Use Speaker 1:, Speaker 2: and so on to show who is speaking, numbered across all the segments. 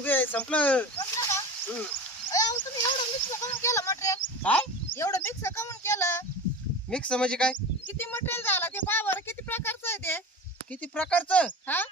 Speaker 1: योगे संपलं? हम्म.
Speaker 2: अहो, तुम्ही एवढं मिक्स करून केलं मटेरियल
Speaker 1: काय?
Speaker 2: एवढं मिक्स करून केलं?
Speaker 1: मिक्स म्हणजे काय?
Speaker 2: किती मटेरियल झालं? ते पहा बरं किती प्रकारचं आहे ते?
Speaker 1: किती प्रकारचं?
Speaker 2: हा?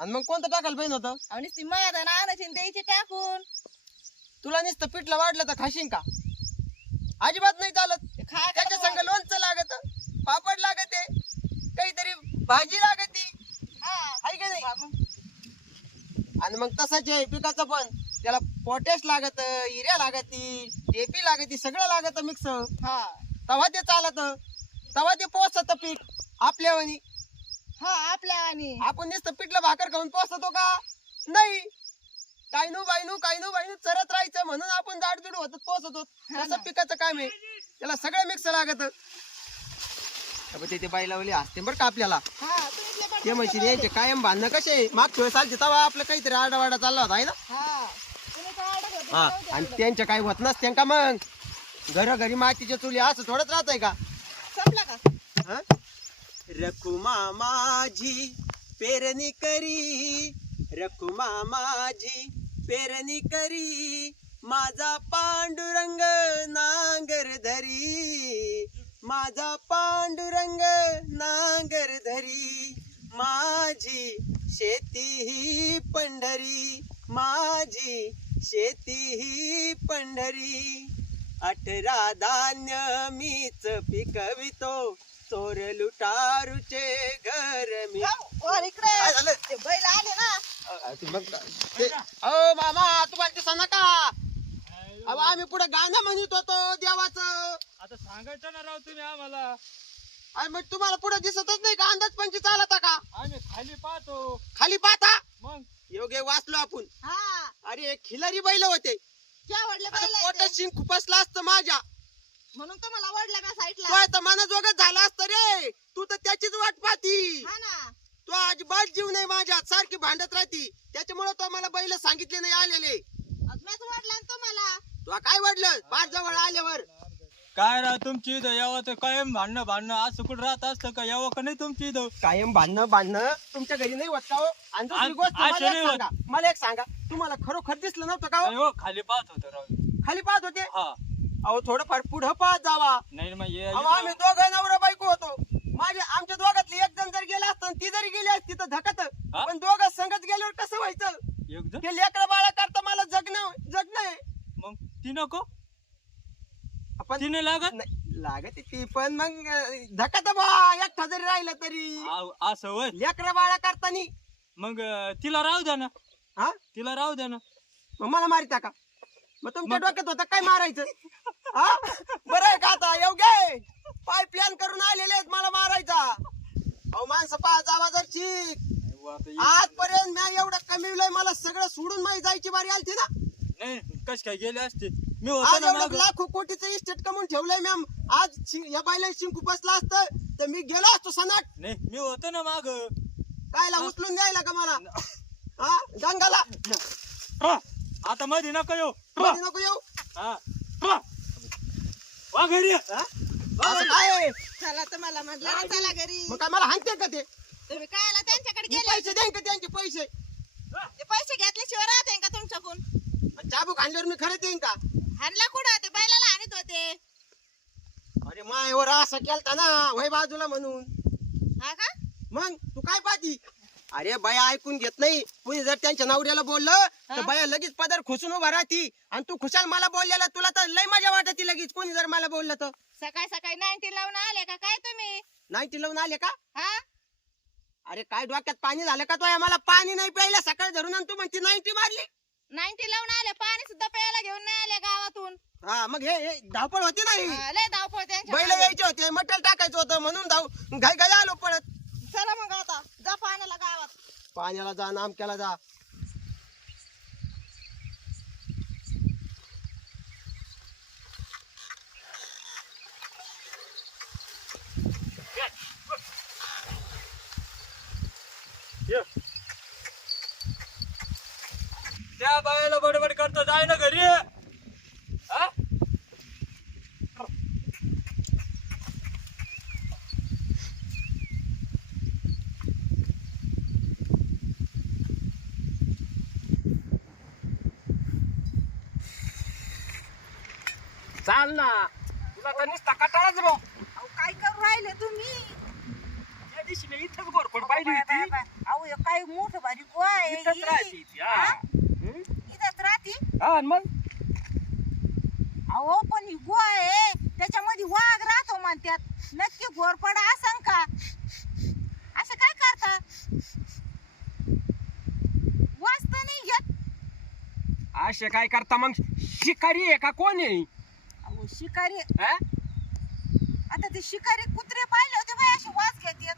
Speaker 1: आणि मग कोणतं टाकायला पाहिजे होतं?
Speaker 2: आणि ती मयादा आणायची आणि द्यायची टाकून.
Speaker 1: तुला नुसतं पिठलं वाढलं तर खाशीन का? अजिबात नाही चालत.
Speaker 2: ते खाय
Speaker 1: त्याच्या संग लोणचं लागत पापड लागत काहीतरी भाजी लागती.
Speaker 2: हा.
Speaker 1: आहे का नाही?
Speaker 2: हा, मग.
Speaker 1: आणि मग तसंच आहे पिकाचं पण. त्याला पोटॅश लागत युरिया लागती टेपी लागती सगळं लागत मिक्स
Speaker 2: हा.
Speaker 1: तवा ते चालत. तवा ते पोचत पीक आपल्यावानी
Speaker 2: हा आपल्या आणि
Speaker 1: आपण नुसतं पिठलं भाकर खाऊन पोचतो का? नाही. कायनू बायनू कायनू बायनू चरत राहायचं म्हणून आपण जाडजूड होत पोचतो तसं. पिकाचं काम आहे. त्याला सगळं मिक्स लागत. ते बाई लावली असते बरं का आपल्याला.
Speaker 2: हा तुम्ही ते
Speaker 1: म्हणशील यांचे कायम बांधणं कसे? मागच्या वेळेस चालते तेव्हा आपलं काहीतरी आडावाडा चालला होता आहे ना?
Speaker 2: हा
Speaker 1: आणि. त्यांच्या काही होत नसते का मग? घरोघरी मातीच्या चुली असं थोडंच राहत आहे का?
Speaker 2: संपला का?
Speaker 1: हं? रखुमा माझी पेरणी करी. रखुमा माझी पेरणी करी. माझा पांडुरंग नांगर धरी. माझा पांडुरंग नांगर धरी माझी शेती ही पंढरी माझी शेती ही पंढरी. अठरा धान्य मीच पिकवितो चोर लुटारूचे घर मी?
Speaker 2: ते बैल आले ना.
Speaker 1: ते- अहो मामा तुम्हाला दिसा नका. अहो आम्ही पुढे गाणं म्हणत होतो देवाचं.
Speaker 3: आता सांगायचं ना राव तुम्ही आम्हाला.
Speaker 1: अरे मग तुम्हाला पुढे दिसतच नाही का? अंदाज पंची चालता का?
Speaker 3: आम्ही खाली पाहतो.
Speaker 1: खाली पाहता?
Speaker 3: मग?
Speaker 1: योगे वाचलो आपण.
Speaker 2: हा.
Speaker 1: अरे खिलारी बैल होते.
Speaker 2: क्या वडले
Speaker 1: आता
Speaker 2: बैल आहे
Speaker 1: पोटात
Speaker 2: ते.
Speaker 1: शिंग खुपसला असतं माझ्या.
Speaker 2: म्हणून तुम्हाला वडल्या त्या
Speaker 1: तो
Speaker 2: साईडला
Speaker 1: आता झाला असतं रे. तू तर त्याचीच वाट पाहती.
Speaker 2: हा ना.
Speaker 1: तो अजिबात जीव नाही माझ्यात. सारखी भांडत राहती. त्याच्यामुळे तो मला बैल सांगितले नाही आलेले
Speaker 2: अजूनच वडला ना तुम्हाला
Speaker 1: तुला काय वाटलं? पाच जवळ आल्यावर.
Speaker 3: काय राव तुमची इथं यावं तर कायम भांडणं भांडणं. असं कुठं राहत असतं का? यावं का नाही तुमची इथं?
Speaker 1: कायम बांधणं बांधणं तुमच्या घरी नाही होत का हो? आणि दुसरी
Speaker 3: आ-
Speaker 1: गोष्ट
Speaker 3: अशी
Speaker 1: मला एक
Speaker 3: होत.
Speaker 1: सांगा. मला एक सांगा. तुम्हाला खरोखर दिसलं नव्हतं का हो?
Speaker 3: अयो खाली पाहत होतो राव
Speaker 1: खाली पाहत होते?
Speaker 3: हा.
Speaker 1: अहो थोडंफार पुढं पाहत जावा.
Speaker 3: नाही मग ये
Speaker 1: अहो, आम्ही दोघं नवरा बायको होतो. माझे आमच्या दोघातली एक जण जर गेला असतं ती जरी गेली असती तर धकत.
Speaker 3: हा?
Speaker 1: पण दोघं संगत गेल्यावर कसं व्हायचं? ते लेकरं बाळा करता मला जगणं जगणं आहे.
Speaker 3: मग ती नको?
Speaker 1: आपण
Speaker 3: तिने लागत?
Speaker 1: नाही, लागत ती पण मग धकत बा एकटा जरी राहिलं तरी.
Speaker 3: आव, असं होय?
Speaker 1: लेकरं बाळा करतानी.
Speaker 3: मग अं, तिला राहू द्या ना.
Speaker 1: हा?
Speaker 3: तिला राहू द्या ना.
Speaker 1: मग मला मारिता का मग तुमच्या
Speaker 3: मग-
Speaker 1: डोक्यात होतं काय मारायचं? हा? बरं आहे का आता? योग्य पाय प्लॅन करून आलेले आहेत मला मारायचा. अहो माणसं
Speaker 3: आता ये-
Speaker 1: आजपर्यंत मी एवढं कमीवलंय मला सगळं सोडून माझी जायची बारी आलती ना.
Speaker 3: नाही कश काय गेले असते? मी होतो
Speaker 1: आज
Speaker 3: ना
Speaker 1: एवढं
Speaker 3: मागं.
Speaker 1: लाखो कोटीचं इस्टेट कमवून ठेवलंय मॅम आज शि- या बायला शिंकू बसला असतं तर मी गेलो असतो सनाट.
Speaker 3: नाही मी होतो ना माग.
Speaker 1: कायला उचलून द्यायला का मला? हा गंगाला
Speaker 3: आता मध्ये नका येऊ.
Speaker 1: मध्ये नको येऊ.
Speaker 3: हा. वा घरी.
Speaker 1: हा? असं काय? आहे?
Speaker 2: चला म्हटलं ना चला घरी.
Speaker 1: मग काय मला हाणते का ते?
Speaker 2: तुम्ही काय आला त्यांच्याकडे
Speaker 1: मी
Speaker 2: गेले
Speaker 1: पैसे देईन का त्यांचे पैसे?
Speaker 2: ते पैसे घेतल्याशिवाय राहते का तुमच्याकडून?
Speaker 1: चाबूक आणल्यावर मी खरं देईन का?
Speaker 2: हाणला कुठं ते बैलाला आणत होते.
Speaker 1: अरे मायवर असं केलता ना वय बाजूला म्हणून.
Speaker 2: हा का?
Speaker 1: मग तू काय पाहती? अरे बाया ऐकून घेत नाही. कुणी जर त्यांच्या नवऱ्याला बोललं तर? बाया लगेच पदर खुसून उभा राहती. आणि तू खुशाल मला बोललेला तुला तर लय मजा वाटती लगेच. कोणी जर मला बोललं तर?
Speaker 2: सकाळी सकाळी नाईन्टी लावून आले का? काय तुम्ही?
Speaker 1: नाईन्टी लावून आले का?
Speaker 2: हा?
Speaker 1: अरे काय डोक्यात पाणी झालं का तो मला पाणी नाही प्यायला. सकाळ धरून आणि तू म्हणती नाईन्टी मारली.
Speaker 2: नाईन्टी लावून आले. पाणी सुद्धा प्यायला घेऊन नाही आले गावातून.
Speaker 1: हा मग हे हे धावपळ होती नाही
Speaker 2: हा, लय धावपळ त्यांच्या
Speaker 1: बैल
Speaker 2: मागे.
Speaker 1: यायचे होते मटेरियल टाकायचं होतं म्हणून धाव घाई घाई आलो पळत
Speaker 2: चला मग आता जा पाण्याला गावात.
Speaker 1: पाण्याला जा नामक्याला जा
Speaker 3: त्या बायाला बडबड करतो जाय ना घरी हा?
Speaker 4: चाल ना. तुला तर नुसता कटाळाच भाऊ.
Speaker 5: अहो काय करू राहिले तुम्ही?
Speaker 4: त्या दिवशी मी इथंच गोरपड पाहिली
Speaker 5: बाय, बाय,
Speaker 4: होती.
Speaker 5: बाय. अहो हे काय मोठं भारी गोवा आहे.
Speaker 4: इथंच
Speaker 5: ही.
Speaker 4: राहते ती, हा.
Speaker 5: हा?
Speaker 4: हम्म?
Speaker 5: इथंच राहते?
Speaker 4: हा, आणि मग?
Speaker 5: अहो पण ही गोवा आहे. त्याच्यामध्ये वाघ राहतो म्हणतात नक्की घोरपड असं का? असं काय करता? वाचत नाही घेत
Speaker 4: असे काय करता मग? शिकारी आहे का? कोण आहे?
Speaker 5: अहो शिकारी.
Speaker 4: हा?
Speaker 5: आता ते शिकारी कुत्रे पाहिले होते बाई असे वास घेत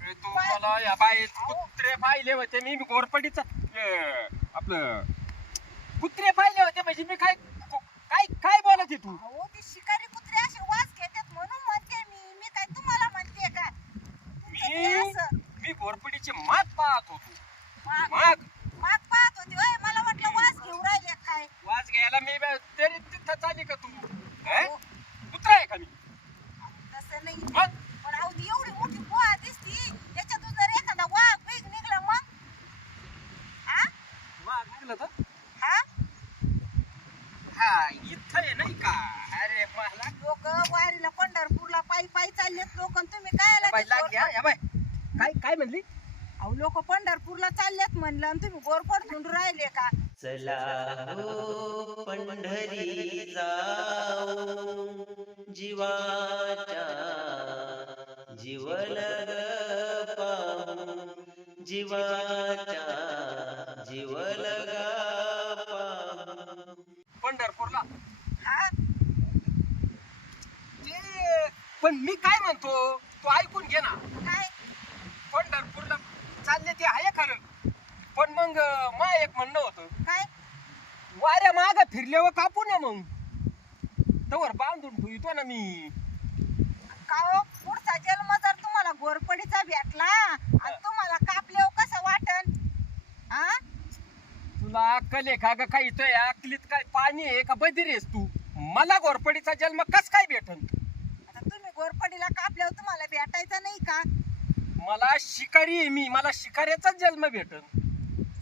Speaker 4: अरे तू मला या बाई कुत्रे पाहिले होते मी घोरपडीच आपलं कुत्रे पाहिले होते म्हणजे मी काय काय काय बोलत आहे तू?
Speaker 5: अहो ते शिकारी कुत्रे असे वास घेतात म्हणून म्हणते मी. मी काय तुम्हाला म्हणते का? तुमचं ते
Speaker 4: मी
Speaker 5: असं.
Speaker 4: मी घोरपडीची मात पाहत होतो.
Speaker 5: माग?
Speaker 4: माग?
Speaker 5: माग पाहत होती होय मला वाटलं वास घेऊ राहिले काय
Speaker 4: वाज घ्यायला मी बा- तरी तिथं चाली का तू हे?
Speaker 5: अहो,
Speaker 4: कुत्रा आहे का मी
Speaker 5: तसं नाही
Speaker 4: मग
Speaker 5: पण अहो ती एवढी मोठी पोहा दिसती त्याच्यातून जर एखादा वाघ पीक निघला मग हा
Speaker 4: वाघ निघलं तर
Speaker 5: हा
Speaker 4: हा इथं आहे नाही का अरे मला
Speaker 5: लोक वारीला पंढरपूरला पायी पायी चाललेत लोक तुम्ही काय
Speaker 4: बाई लागली हा या बाई काय काय म्हणली
Speaker 5: अहो लोक पंढरपूरला चाललेत म्हणलं आणि तुम्ही गोरपड धुंडू राहिले का
Speaker 1: चला हो पंढरी जाऊ जीवाच्या जीवन पाहू जीवाच्या जीवन पाहू.
Speaker 4: पंढरपूरला.
Speaker 5: हा?
Speaker 4: पण मी काय म्हणतो तू ऐकून घे ना.
Speaker 5: काय?
Speaker 4: पंढरपूरला चालले ते आहे खरं. पण मग मा एक म्हणणं होतं.
Speaker 5: काय?
Speaker 4: वाऱ्या माग फिरल्यावर कापू ना मग. तवर बांधून ठेवतो ना मी.
Speaker 5: का हो, पुढचा जन्म जर तुम्हाला घोरपडीचा भेटला आणि तुम्हाला कापल्यावर कसं वाटन? हा?
Speaker 4: तुला अक्कल आहे का ग? काही या अक्कलीत काय पाणी आहे का? बधीर आहेस तू. मला घोरपडीचा जन्म कस काय भेटन?
Speaker 5: आता तुम्ही घोरपडीला कापल्यावर तुम्हाला भेटायचं नाही का?
Speaker 4: मला शिकारी आहे मी. मला शिकाऱ्याचाच जन्म भेटन.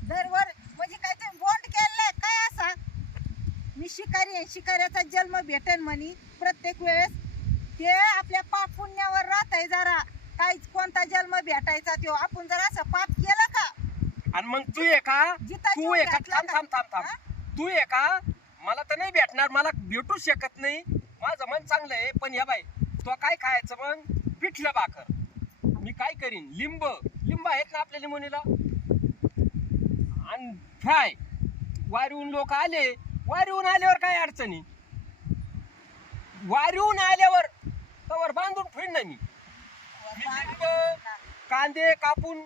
Speaker 5: दरवर म्हणजे काय तुम्ही बॉन्ड केलंय काय असा? मी शिकारी आहे. शिकाऱ्याचा जन्म भेटन म्हणी. प्रत्येक वेळेस ते आपल्या पाप पुण्यावर राहत आहे जरा. काहीच कोणता जन्म भेटायचा तो आपण जर असं पाप केलं का?
Speaker 4: आणि मग तू आहे का?
Speaker 5: जिता
Speaker 4: तू
Speaker 5: जीव
Speaker 4: आहे का?
Speaker 5: घातला
Speaker 4: थांब
Speaker 5: का?
Speaker 4: थांब थांब थांब? तू आहे का? मला तर नाही भेटणार. मला भेटू शकत नाही. माझं मन चांगलं आहे. पण या बाई तो काय खायचं मग? पिठलं भाकर. मी काय करीन? लिंब. लिंब आहेत ना आपल्या लिंबोनीला? आणि फ्राय. वारीहून लोक आले. वारीहून आल्यावर काय अडचणी? वारीहून आल्यावर तवर बांधून ना मी. मी कांदे कापून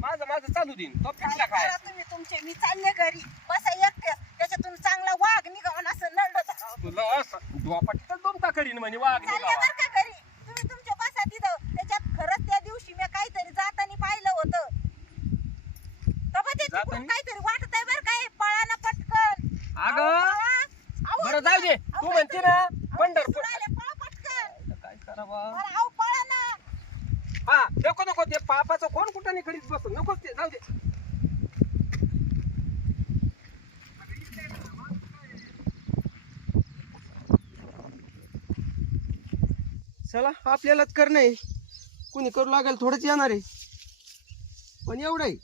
Speaker 4: माझं माझं चालू देईन. तो
Speaker 5: काय? करा
Speaker 4: खायचं
Speaker 5: तुम्ही तुमचे मी चालले घरी. बसा एकटे. त्याच्यातून चांगला वाघ निघावून असं नरडत
Speaker 4: तुला असं डोपाटीतच दोन करीन म्हणे वाघ
Speaker 5: चालले
Speaker 4: निघावा.
Speaker 5: बरं का घरी तुम्ही तुमच्या बसा तिथं त्याच्यात खरंच त्या दिवशी मी काहीतरी जाताना पाहिलं होतं तेव्हा ते तिकडून
Speaker 4: जातानी?
Speaker 5: काहीतरी वाटत आहे बरं काय पळा ना पटकन
Speaker 4: अगं
Speaker 5: अहो,
Speaker 4: बरं जाऊ दे
Speaker 5: अहो,
Speaker 4: तू म्हणते ना
Speaker 5: अहो,
Speaker 4: पंढरपूर
Speaker 5: दिसून राहिले, पळा पटकन
Speaker 4: काय करावा
Speaker 5: अरे, अहो, पळा ना
Speaker 4: हा नको नको ते पापाचं कोण कुठं नाही करीत बस नको ते जाऊ दे चला आपल्यालाच करणं आहे. कुणी करू लागेल थोडंच येणार आहे. पण एवढं आहे.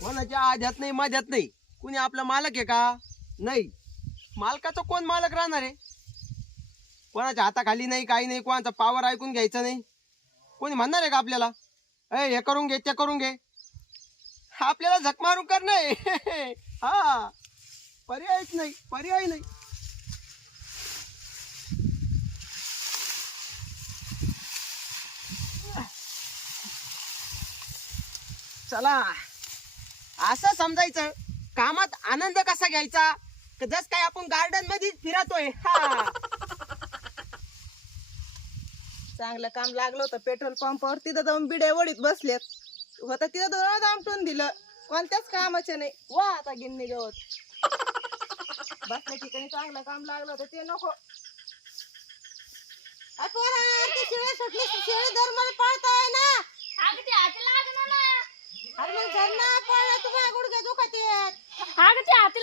Speaker 4: कोणाच्या आध्यात नाही माझ्यात नाही. कुणी आपला मालक आहे का? नाही. मालकाचा कोण मालक राहणार आहे? कोणाच्या हाताखाली नाही काही नाही कोणाचा पावर ऐकून घ्यायचा नाही. कोणी म्हणणार आहे का आपल्याला? अय हे करून घे ते करून घे. आपल्याला झक मारून करणं आहे. हा. पर्यायच नाही पर्याय नाही. चला. असं समजायचं. कामात आनंद कसा घ्यायचा? जस काय आपण गार्डनमध्ये फिरतोय. हा.
Speaker 2: चांगलं काम लागलं होतं. पेट्रोल पंपावर तिथं जाऊन बिड्या वडीत बसलेत. होतं तिथं दोन आमटून दिलं. कोणत्याच कामाचे नाही. वा आता गिन्नी गवत. बसल्या ठिकाणी चांगलं काम लागलं होतं. ते नको.
Speaker 5: शिळे सुटली शिळे दर मला पळताय ना.
Speaker 6: अगं ते ना
Speaker 5: अरे मग धर ना. पळलं
Speaker 6: तू. ते हाती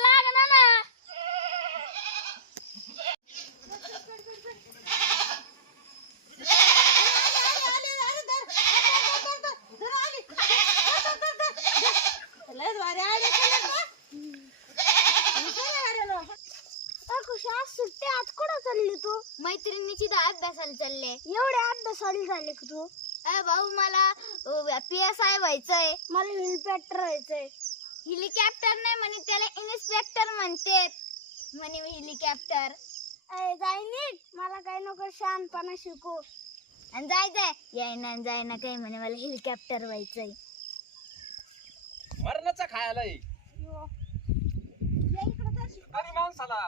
Speaker 6: सुट्टी आज कुठं चालली तू? मैत्रिणीची तर अभ्यासाला चालले. एवढे अभ्यासाला झाले का तू? अरे भाऊ मला पी एस आय व्हायचंय. मला हेलिकॉप्टर व्हायचंय. हेलिकॉप्टर नाही म्हणे त्याला इन्स्पेक्टर म्हणते म्हणे हेलिकॉप्टर अरे जाय नीट. मला काही नको शानपणा शिकू. आणि जाय जाय. याय ना जाय ना काही म्हणे मला हेलिकॉप्टर व्हायचंय.
Speaker 4: मरणाचा खायला. अरे माणसाला.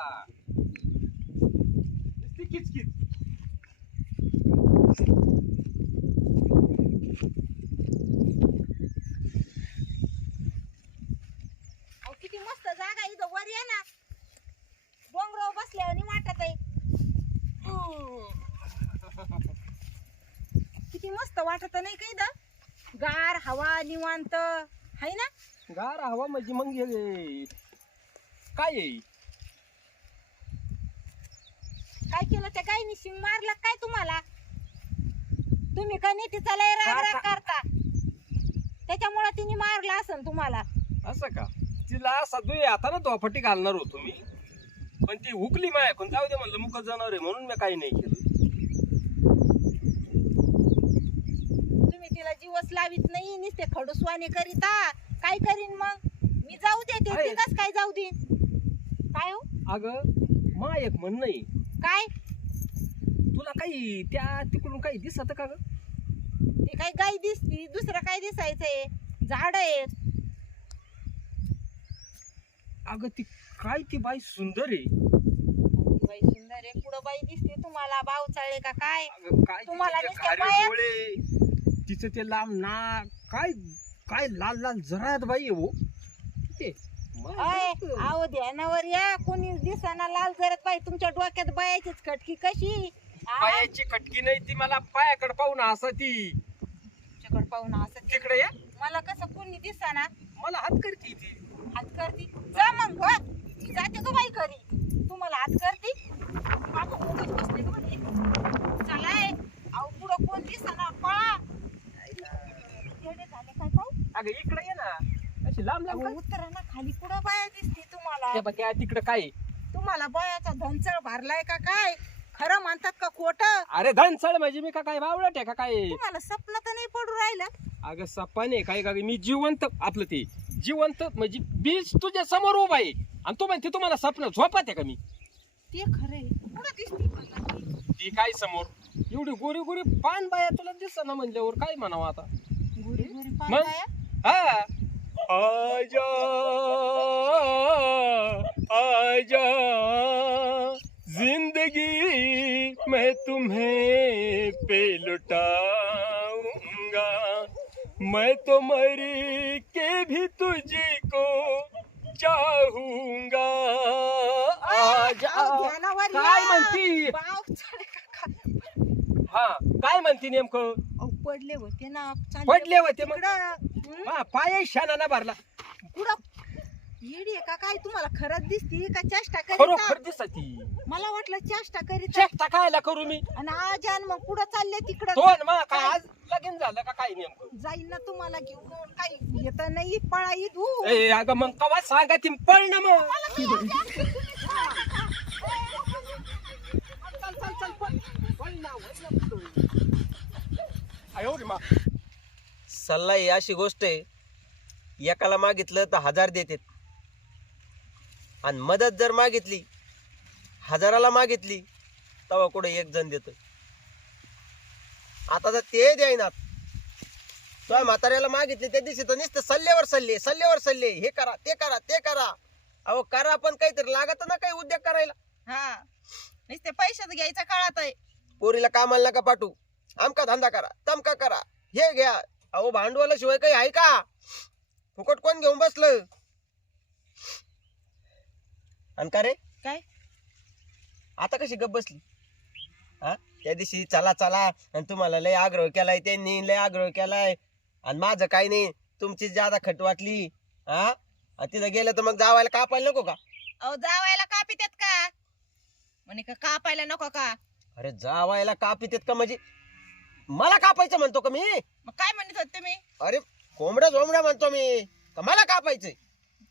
Speaker 4: किचकिच
Speaker 5: अहो, किती मस्त जागा आहे इथं वर या ना. डोंगरावर बसल्यावर नाही वाटत आहे. किती मस्त वाटत नाही का इथं? गार हवा निवांत. हाय ना?
Speaker 4: गार हवा म्हणजे मग हे काय आहे?
Speaker 5: काय केलं त्या गायनी शिंग मारलं काय तुम्हाला? तुम्ही का नीतीचा लय राग राग करता? त्याच्यामुळे तिने मारलं असन तुम्हाला.
Speaker 4: असं का? तिला असा दुई हातानं दोफटी घालणार होतो मी. पण ती हुकली माय पण जाऊ दे म्हणलं मुकत जाणार आहे म्हणून मी काही नाही केलं.
Speaker 5: तुम्ही तिला जीवच लावित नाही नुसते खडूसवाने करीता काय करीन मग? मी जाऊ देते
Speaker 4: आहे.
Speaker 5: ती कस काय जाऊ दे. काय हो?
Speaker 4: अगं मा एक म्हणणं आहे.
Speaker 5: काय?
Speaker 4: तुला काही त्या तिकडून काही दिसत का ग?
Speaker 5: ते काय गाय दिसती दुसरं काय दिसायचंय? झाड आहेत.
Speaker 4: अगं ती काय ती बाई सुंदर आहे.
Speaker 5: बाई सुंदर आहे. पुढं बाई दिसते तुम्हाला. का काय?
Speaker 4: अगं काय तिचे
Speaker 5: तुम्हाला
Speaker 4: ते खारे डोळे. तिचं ते लांब नाक. काय काय लाल लाल जरात बाई आहे हो. ते
Speaker 5: अय, अहो ध्यानावर या. कोणी दिसाना लाल जरत बाई. तुमच्या डोक्यात बायाचीच खटकी कशी? आ?
Speaker 4: पायाची खटकी नाही ती मला पायाकडे पाहून असं ती
Speaker 5: तुमच्याकडे पाहून असं
Speaker 4: तिकडे या.
Speaker 5: मला कसं कोणी दिसाना?
Speaker 4: मला हात करते ती.
Speaker 5: हात करती? जा मग मी जाते का बाई घरी. तुम्हाला हात करती? उगाच का म्हणे? अहो पुढं कोण दिसाना पळा. येडे झाले काय काय
Speaker 4: अगं इकडे ये ना. अशी लांब लांब
Speaker 5: अहो, उतरा ना खाली. पुढं बाया दिसते तुम्हाला?
Speaker 4: बघ तिकडे काय आहे?
Speaker 5: तुम्हाला बायाचा धनचळ भरलाय का काय? खरं म्हणतात का खोटं?
Speaker 4: अरे धनसळ म्हणजे मी का काय बावळट आहे का काय?
Speaker 5: तुम्हाला स्वप्न तर नाही पडू राहिलं.
Speaker 4: अगं सपाने काय का मी जिवंत आपलं ते. जिवंत म्हणजे बीज तुझ्या समोर उभा आहे. आणि तू म्हणते तुम्हाला स्वप्न झोपात आहे का मी?
Speaker 5: ते खरे पुढं दिसते मला? ती.
Speaker 4: ती काय समोर? एवढी गोरी गोरी पान बाया तुला दिसत ना म्हणल्यावर काय म्हणावं आता?
Speaker 5: गोरी गोरी
Speaker 4: मग? हा. आजा आजा जिंदगी मैं तुम्हें पे लुटाऊंगा। मैं तो मर के भी चाहूंगा आजा
Speaker 5: अहो, ध्यानावर
Speaker 4: काय. म्हणती
Speaker 5: का?
Speaker 4: हा काय म्हणती नेमकं
Speaker 5: अहो, पडले होते ना
Speaker 4: पडले होते मग?
Speaker 5: हं?
Speaker 4: पाय शाना भरला
Speaker 5: पुढं येडी आहे का? काय तुम्हाला खरंच दिसती का चेष्टा
Speaker 4: खरोखर
Speaker 5: करीता
Speaker 4: दिसती.
Speaker 5: मला वाटलं चेष्टा करीता.
Speaker 4: चेष्टा कायला करू मी?
Speaker 5: आणि आज आणि मग पुढं चालले तिकडं.
Speaker 4: तो न मग काय आज लगीन झालं का काय नेमकं?
Speaker 5: जाईन ना तुम्हाला घेऊन. काही येत नाही पळा येत
Speaker 4: ए अगं मग कवा सांगा ती पळ. ना मग आयो रे मा.
Speaker 1: सल्ला ही अशी गोष्ट आहे. एकाला मागितलं तर हजार देतात. आणि मदत जर मागितली हजाराला मागितली तेव्हा कुठे एक जण देत आता तर ते द्यायनात तुझ्या म्हाताऱ्याला मागितले त्या दिवशी तर नुसतं सल्ल्यावर सल्ले सल्ल्यावर सल्ले हे करा ते करा ते करा. अहो करा पण काहीतरी लागत ना काही उद्योग करायला.
Speaker 5: हा. नुसते पैशाच घ्यायचा काळात आहे.
Speaker 1: पोरीला कामाला नका पाठवू. आमका धंदा करा तमका करा हे घ्या. अहो भांडवलाशिवाय काही आहे का? फुकट कोण घेऊन बसलं? आणि का रे?
Speaker 5: काय?
Speaker 1: आता कशी गप बसली? हा? त्या दिवशी चला चला आणि तुम्हाला लय आग्रह केलाय त्यांनी लय आग्रह केलाय. आणि माझं काही नाही तुमची जादा खट वाटली हा? आणि तिथं गेलं तर मग जावायला कापायला नको का?
Speaker 5: अहो जावायला कापी देत का? म्हणे का कापायला नको का?
Speaker 1: अरे जावायला कापित का म्हणजे? मला कापायचं म्हणतो का मी?
Speaker 5: मग काय म्हणत होते तुम्ही?
Speaker 1: अरे कोंबड्या झोंबड्या म्हणतो मी. का मला कापायचंय?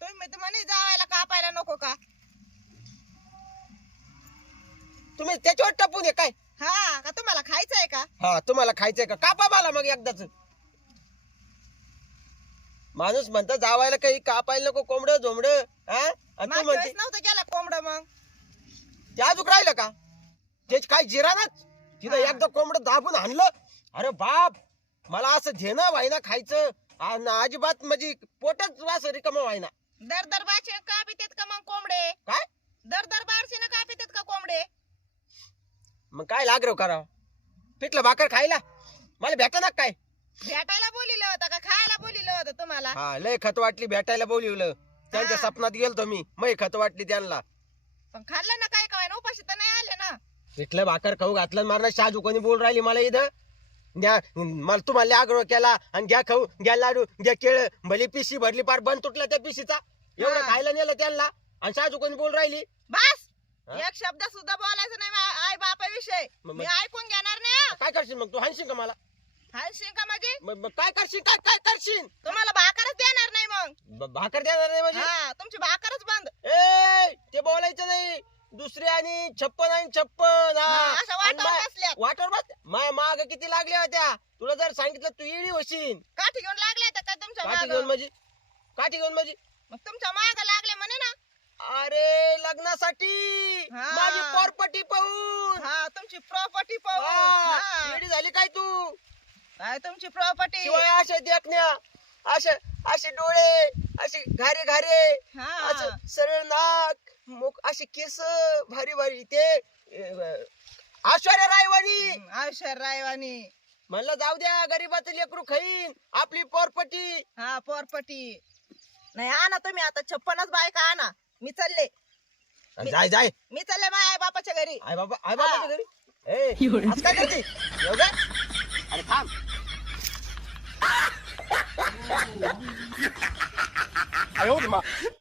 Speaker 5: तुम्ही म्हणे जावायला कापायला नको का?
Speaker 1: तुम्ही त्याच्यावर टपून ये काय?
Speaker 2: हा का तुम्हाला खायचंय का?
Speaker 1: हा तुम्हाला खायचंय का? कापा मला मग एकदाच. माणूस म्हणतो जावायला काही कापायला नको कोंबड झोंबड. हा? आणि तू
Speaker 2: मागच्या
Speaker 1: म्हणते
Speaker 2: वेळेस नव्हतं गेला कोंबड मग.
Speaker 1: ते अजून राहिलं का? त्याच काय जिरानाच तिथं
Speaker 2: हा.
Speaker 1: एकदा कोंबड दाबून आणलं? अरे बाप! मला असं घेणं व्हायना खायचं. आणि अजिबात म्हणजे पोटच वास रिकाम व्हायना
Speaker 2: दर दर बारशे का पितेत का मग कोंबडे?
Speaker 1: काय?
Speaker 2: दर दर बारशे का पितेत का कोंबडे?
Speaker 1: मग काय लाग्रव करावं? पिठलं भाकर खायला? मला भेटा ना काय?
Speaker 2: भेटायला बोलिलं होतं का? खायला बोलिलं होतं तुम्हाला?
Speaker 1: हा लय खत वाटली भेटायला बोलवलं. त्यांच्या
Speaker 2: हा.
Speaker 1: सपनात गेलतो मी. मै खत वाटली त्यांना.
Speaker 2: पण खाल्लं ना काय काय? उपाशी तर नाही आले ना.
Speaker 1: पिठलं भाकर खाऊ घातलं मारणं शाजू कोणी बोल राहिली मला इथं? द्या मला तुम्हाला आग्रह केला आणि घ्या खाऊ घ्या लाडू घ्या केळ. भली पिशी भरली पार बंद तुटला त्या पिशीचा. एवढं
Speaker 2: हा.
Speaker 1: खायला नेलं त्यांना आणि शाजू कोणी बोल राहिली?
Speaker 2: बस? एक शब्द सुद्धा बोलायचं नाही आई बापाविषयी.
Speaker 1: मग-
Speaker 2: मी ऐकून घेणार नाही.
Speaker 1: काय करशील मग तू? हाणशील का मला?
Speaker 2: हाणशील का
Speaker 1: मग मग काय करशील? काय काय करशील?
Speaker 2: तुम्हाला भाकरच देणार नाही मग.
Speaker 1: ब- भाकर देणार नाही म्हणजे?
Speaker 2: हा तुमची भाकरच बंद.
Speaker 1: ए ते बोलायचं नाही. दुसरे आणि छप्पन आणि छप्पन हा.
Speaker 2: हा, असं
Speaker 1: आणि
Speaker 2: वाटावर
Speaker 1: मा- वाटर बस माय माग किती लागल्या होत्या? तुला जर सांगितलं तू येडी होशील
Speaker 2: काठी घेऊन लागले तर काय तुमच्या
Speaker 1: काठी
Speaker 2: माग?
Speaker 1: घेऊन म्हणजे? काठी घेऊन म्हणजे?
Speaker 2: मग तुमच्या माग लागले म्हणे ना.
Speaker 1: अरे लग्नासाठी
Speaker 2: हा.
Speaker 1: माझी पोरपटी पाहून.
Speaker 2: हा तुमची प्रॉपर्टी पाहून.
Speaker 1: हा,
Speaker 2: हा.
Speaker 1: येडी झाली काय तू?
Speaker 2: काय तुमची प्रॉपर्टी
Speaker 1: शिवाय अशा देखण्या असे असे डोळे असे घारे घारे
Speaker 2: हा.
Speaker 1: असं सरळ नाक मुख असे केस भारी भारी ते अं, ऐश्वर्या रायवानी
Speaker 2: आयुष्य रायवानी
Speaker 1: म्हणलं जाऊ द्या गरीबाचं लेकरू खाईन आपली पोरपटी
Speaker 2: हा पोरपटी नाही आणा तुम्ही आता छप्पनच बायका आणा. मी चालले.
Speaker 1: जाय जाय.
Speaker 2: मी चालले माझ्या आई बापाच्या घरी.
Speaker 1: आई बाबा आई बाबाच्या घरी? ए आज काय करते? अरे थांब.